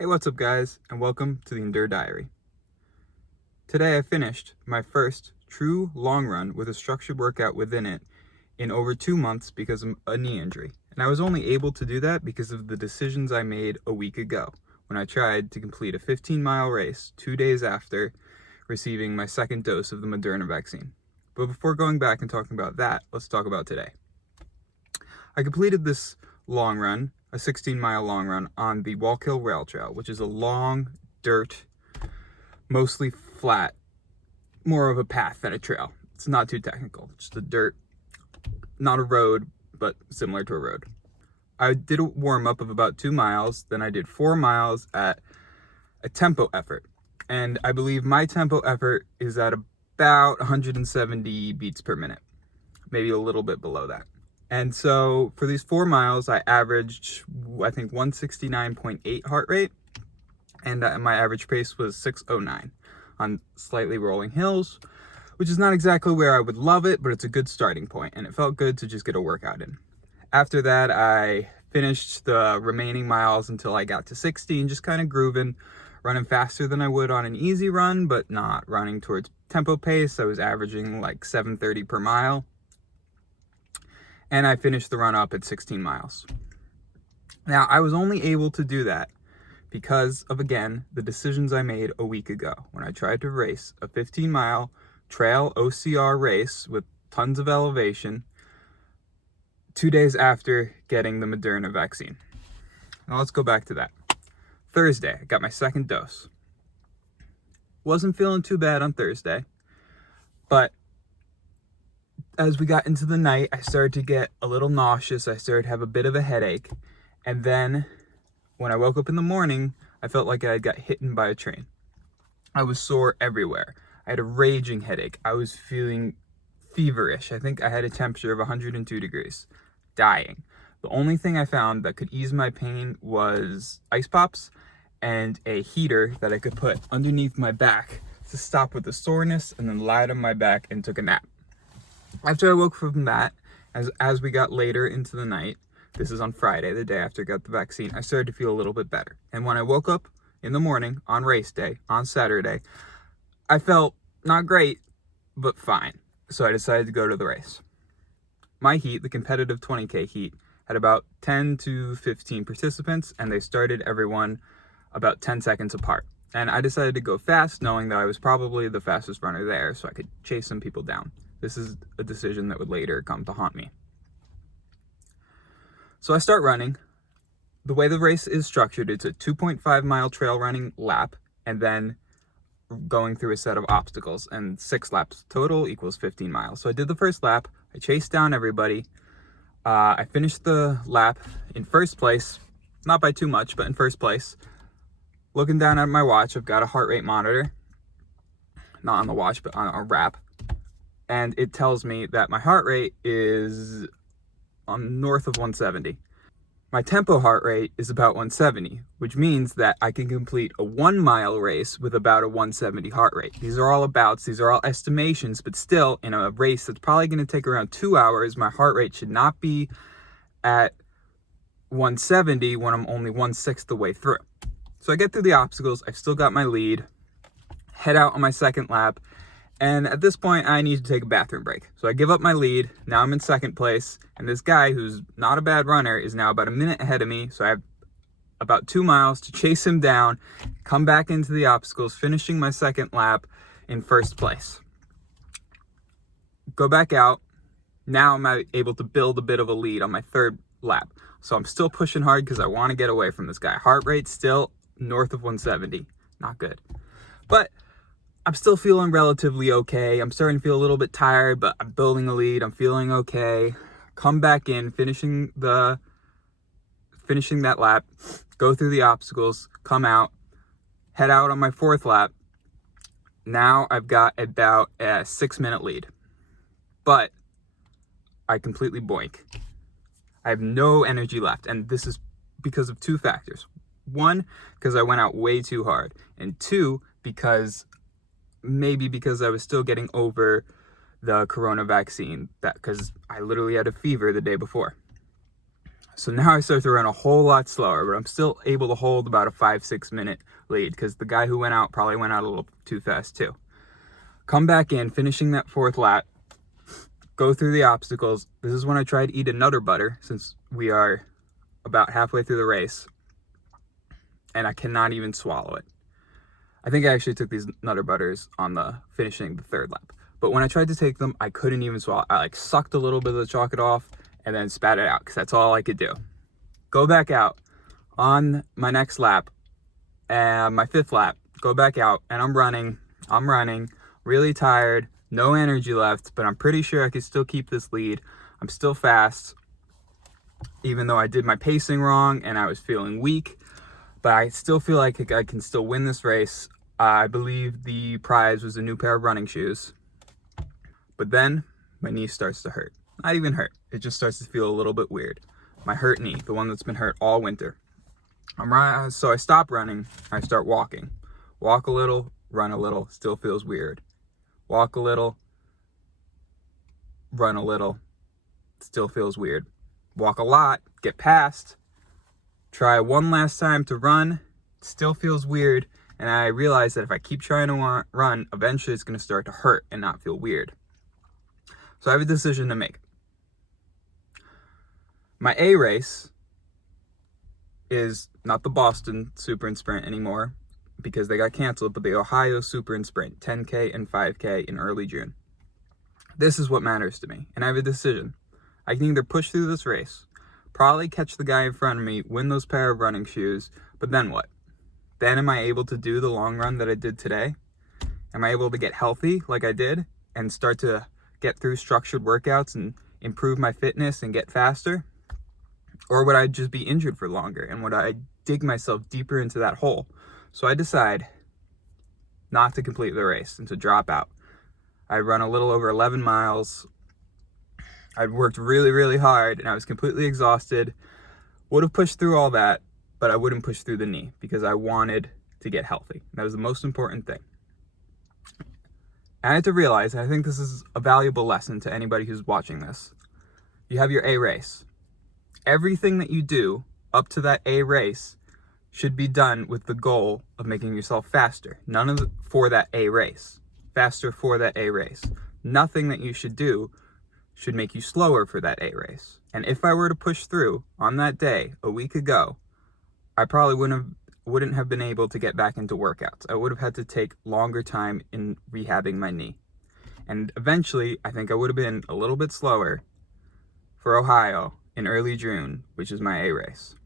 Hey, what's up guys, and welcome to the Endure Diary. Today I finished my first true long run with a structured workout within it in over 2 months because of a knee injury. And I was only able to do that because of the decisions I made a week ago when I tried to complete a 15-mile race 2 days after receiving my second dose of the Moderna vaccine. But before going back and talking about that, let's talk about today. I completed this long run, a 16-mile long run on the Walkill Rail Trail, which is a long, dirt, mostly flat, more of a path than a trail. It's not too technical, just a dirt, not a road, but similar to a road. I did a warm-up of about 2 miles, then I did 4 miles at a tempo effort. And I believe my tempo effort is at about 170 beats per minute, maybe a little bit below that. And so for these 4 miles, I averaged, I think, 169.8 heart rate. And my average pace was 6:09 on slightly rolling hills, which is not exactly where I would love it, but it's a good starting point. And it felt good to just get a workout in. After that, I finished the remaining miles until I got to 60 and just kind of grooving, running faster than I would on an easy run, but not running towards tempo pace. I was averaging like 7:30 per mile. And I finished the run up at 16 miles. Now, I was only able to do that because of, again, the decisions I made a week ago when I tried to race a 15-mile trail OCR race with tons of elevation 2 days after getting the Moderna vaccine. Now, let's go back to that. Thursday, I got my second dose. Wasn't feeling too bad on Thursday, but as we got into the night, I started to get a little nauseous. I started to have a bit of a headache. And then when I woke up in the morning, I felt like I got hit by a train. I was sore everywhere. I had a raging headache. I was feeling feverish. I think I had a temperature of 102 degrees, dying. The only thing I found that could ease my pain was ice pops and a heater that I could put underneath my back to stop with the soreness, and then lied on my back and took a nap. After I woke from that, as we got later into the night, this is on Friday, the day after I got the vaccine, I started to feel a little bit better. And when I woke up in the morning on race day, on Saturday, I felt not great, but fine. So I decided to go to the race. My heat, the competitive 20K heat, had about 10 to 15 participants, and they started everyone about 10 seconds apart. And I decided to go fast, knowing that I was probably the fastest runner there, so I could chase some people down. This is a decision that would later come to haunt me. So I start running. The way the race is structured, it's a 2.5 mile trail running lap, and then going through a set of obstacles, and 6 laps total equals 15 miles. So I did the first lap. I chased down everybody. I finished the lap in first place, not by too much, but in first place. Looking down at my watch, I've got a heart rate monitor, not on the watch, but on a wrap. And it tells me that my heart rate is north of 170. My tempo heart rate is about 170, which means that I can complete a 1 mile race with about a 170 heart rate. These are all abouts, these are all estimations, but still, in a race that's probably going to take around 2 hours, my heart rate should not be at 170 when I'm only 1/6 the way through. So I get through the obstacles, I've still got my lead, head out on my second lap, and at this point, I need to take a bathroom break. So I give up my lead. Now I'm in second place. And this guy, who's not a bad runner, is now about a minute ahead of me. So I have about 2 miles to chase him down, come back into the obstacles, finishing my second lap in first place. Go back out. Now I'm able to build a bit of a lead on my third lap. So I'm still pushing hard because I want to get away from this guy. Heart rate still north of 170. Not good. But I'm still feeling relatively okay. I'm starting to feel a little bit tired, but I'm building a lead. I'm feeling okay. Come back in, finishing that lap, go through the obstacles, come out, head out on my fourth lap. Now I've got about a 6-minute lead, but I completely boink. I have no energy left, and this is because of 2 factors. 1, because I went out way too hard, and 2, because I was still getting over the corona vaccine, because I literally had a fever the day before. So now I start to run a whole lot slower, but I'm still able to hold about a 5-6 minute lead because the guy who went out probably went out a little too fast too. Come back in, finishing that 4th lap, go through the obstacles. This is when I try to eat a Nutter Butter since we are about halfway through the race, and I cannot even swallow it. I think I actually took these Nutter Butters on the finishing the 3rd lap. But when I tried to take them, I couldn't even swallow. I sucked a little bit of the chocolate off and then spat it out because that's all I could do. Go back out on my next lap, my 5th lap, go back out, and I'm running, really tired, no energy left, but I'm pretty sure I could still keep this lead. I'm still fast, even though I did my pacing wrong and I was feeling weak, but I still feel like I can still win this race. I believe the prize was a new pair of running shoes. But then my knee starts to hurt. Not even hurt. It just starts to feel a little bit weird. My hurt knee, the one that's been hurt all winter. So I stop running. I start walking. Walk a little, run a little, still feels weird. Walk a little, run a little, still feels weird. Walk a lot, get past. Try one last time to run, still feels weird. And I realize that if I keep trying to run, eventually it's going to start to hurt and not feel weird. So I have a decision to make. My A race is not the Boston Super and Sprint anymore because they got canceled, but the Ohio Super and Sprint, 10K and 5K in early June. This is what matters to me, and I have a decision. I can either push through this race, probably catch the guy in front of me, win those pair of running shoes, but then what? Then am I able to do the long run that I did today? Am I able to get healthy like I did and start to get through structured workouts and improve my fitness and get faster? Or would I just be injured for longer and would I dig myself deeper into that hole? So I decide not to complete the race and to drop out. I run a little over 11 miles. I'd worked really, really hard and I was completely exhausted. Would have pushed through all that, but I wouldn't push through the knee because I wanted to get healthy. That was the most important thing. I had to realize, and I think this is a valuable lesson to anybody who's watching this. You have your A race. Everything that you do up to that A race should be done with the goal of making yourself faster. For that A race. Faster for that A race. Nothing that you should do should make you slower for that A race. And if I were to push through on that day a week ago, I probably wouldn't have been able to get back into workouts. I would have had to take longer time in rehabbing my knee. And eventually, I think I would have been a little bit slower for Ohio in early June, which is my A race.